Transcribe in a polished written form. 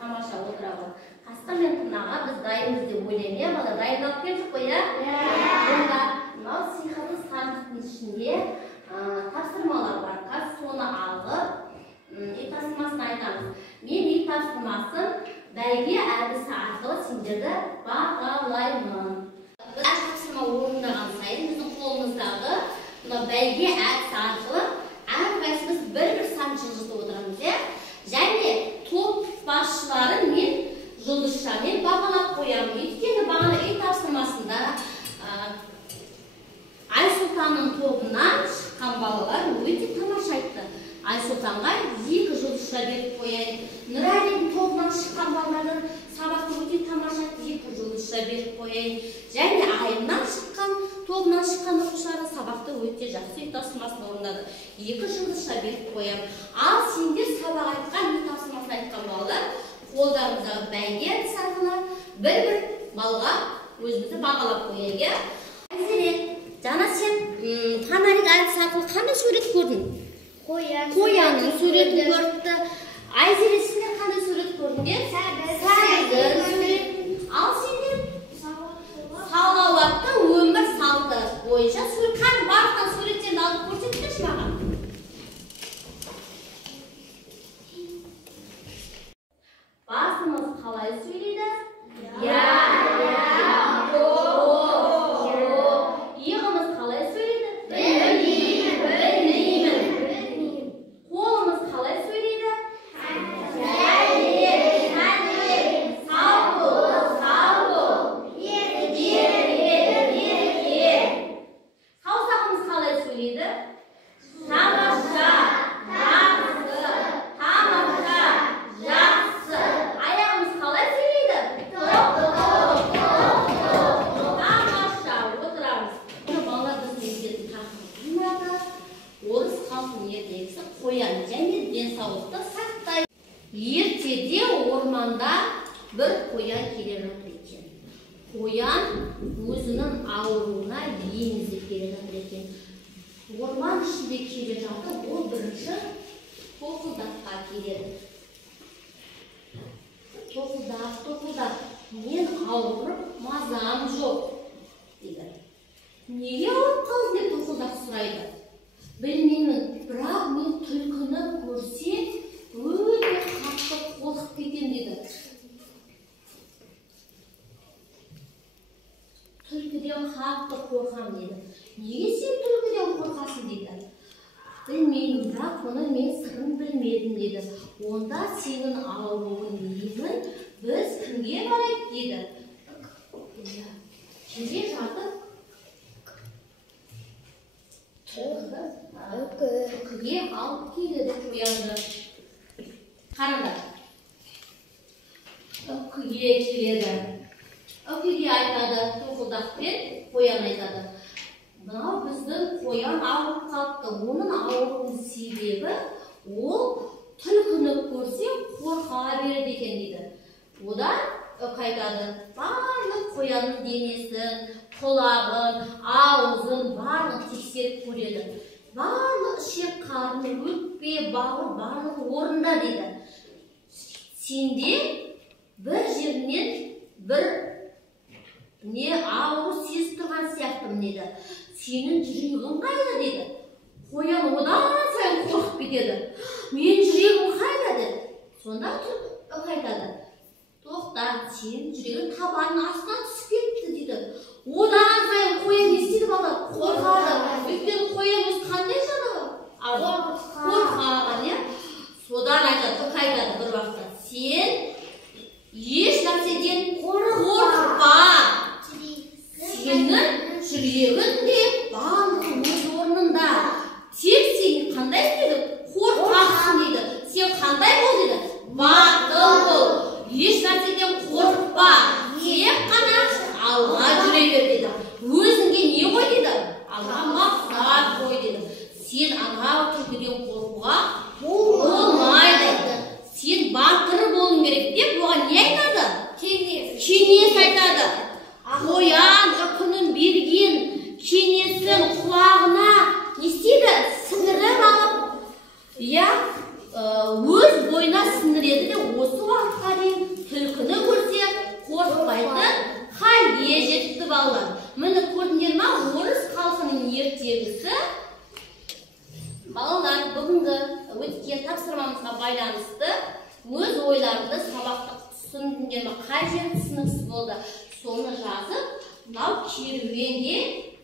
Тамаша отырады. Қасқыр мен тырнаға біз дайынбыз деп ойлаймын, иә бала? Дайындалып келдік қой, иә? Онда мынау сиқырлы сандықтың ішінде тапсырмалар бар. Қазір соны алып, үй тапсырмасын айтамыз. Мен үй тапсырмасын бәйге әдісі арқылы сендерді бағалаймын. Біз тапсырма орындаған сайын біздің қолымыздағы бәйге әдісі арқылы әрқайсымыз бір-бір сан жылжытып отырамыз, иә? Және топ басшыларын мен жұлдызшамен бағалап қоямын. Өйткені бағана үй тапсырмасында Айсұлтанның тобынан шыққан балалар өте тамаша айтты. Айсұлтанға 2 жұлдызша беріп қояйын. Нұрәлидің тобынан шыққан балалардың сабақты өте тамаша 2 жұлдызша беріп қояйын. Және Айымнан шыққан тобынан шыққан оқушылардың сабақты өте жақсы үй тапсырмасын орындады. 2 жұлдызша беріп қоямын. Ал сендер сабақ айтқан, үй тапсырмасын айтқан балалар қолдарыңыздағы бәйге әдісі арқылы бір-бір балға өзімізді бағалап қояйық, иә? Айзере, жаңа сен фонарик әдісі арқылы қандай сурет көрдің? Қоянның суретін көрді. Айзере, сендер қандай сурет көрдіңдер? Сәбіз суретін. Ал сендер Салауатты өмір салты бойынша қандай барлықтан суреттерді алып көрсетіңдерші маған? Басымыз қалай сөйлейді? Иығымыз қалай сөйлейді? Білмеймін. Қолымыз қалай сөйлейді? Сау бол. Саусағымыз қалай сөйлейді? Тамаша. Қоян және денсаулықты сақтайды. Ертеде орманда бір қоян келе жатыр екен. Қоян өзінің ауруына ем іздеп келе жатыр екен. Орман ішінде келе жатыр, ол бірінші тоқылдаққа келеді. Тоқылдақ, мен ауырып мазам жоқ дейді. Неге ауырып қалдың деп тоқылдақ сұрайды. Білмеймін, бірақ мен түлкіні көрсем, өте қатты қорқып кетем деді. Түлкіден қатты қорқам деді. Неге сен түлкіден қорқасың деді. Білмеймін, бірақ мұны мен сырын білмедім деді. Онда сенің ауруын емін біз кімге барайық деді. Келе жатып түлкіге алып келеді қоянды. Қараңдар. Түлкіге келеді. Түлкіге айтады, тоқылдақпен қоян айтады. Мынау біздің қоян ауырып қалыпты. Оның ауруының себебі ол түлкіні көрсе қорқа береді екен дейді. Одан айтады, барлық қоянның денесін, құлағын, аузын барлық тексеріп көреді. Барлық ішек қарны, өкпе, бауыр барлық орында дейді. Сенде бір жерінен бір ауру сезіп тұрған сияқтымын деді. Сенің жүрегің қайда деді. Қоян одан сайын қорқып кетеді. Мен жүрегім қайда деді. Сонда айтады. Тоқта, сен жүрегің табанның астынан түсіп кетті дейді. Одан сайын қоян не істейді бала? Қорқады. Өйткені қоян өз қандай жаны? Қорқаған, иә? Содан айтады бір уақытта. Сен еш нәрседен қорықпа. Сенің жүрегің де барлығы өз орнында. Тек сен қандай істеді? Қорқақсың дейді. Сен қандай бол дейді? Батыл бол. Еш нәрседен қорықпа. Тек қана алға жүре бер дейді. Өзіңге не қой дейді? Алға мақсат қой дейді. Сен ана түлкіден қорқуға болмайды. Сен батыр болуың керек деп оған не айтады? Кеңес айтады. Қоян үкінің берген кеңесін құлағына не істейді? Сіңіріп алып, өз бойына сіңіреді ертегісі. Балалар, бүгінгі өткен тапсырмамызға байланысты өз ойларында сабақты түсіндіңдер ме? Қай жері түсініксіз болды? Соны жазып, мынау керуенде